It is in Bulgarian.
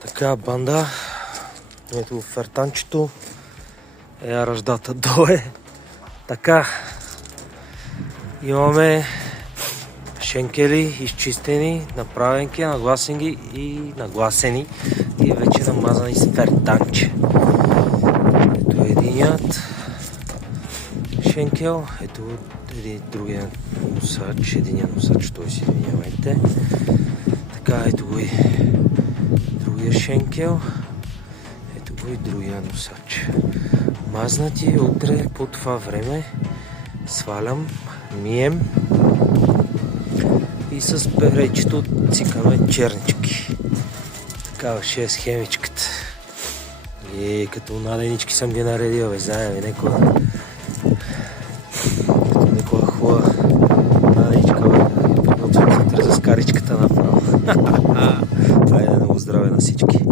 Така, банда. Ето фертанчето. Ръждата доле. Така. Имаме шенкели изчистени, направенки, нагласени и вече намазани с фертанче. Ето единият шенкел, ето другия носач, единият носач, той си извинявайте. Така, ето го и другия шенкел, ето го и другия носач. Мазнати утре по това време свалям, мием и с перечето цикаме чернички. Такава ще е схемичката. И като наденички съм ги наредил, бе, знаем и некоя хубава наденичка, бе, подготвям за скаричката направо. Хайде, много здраве на всички.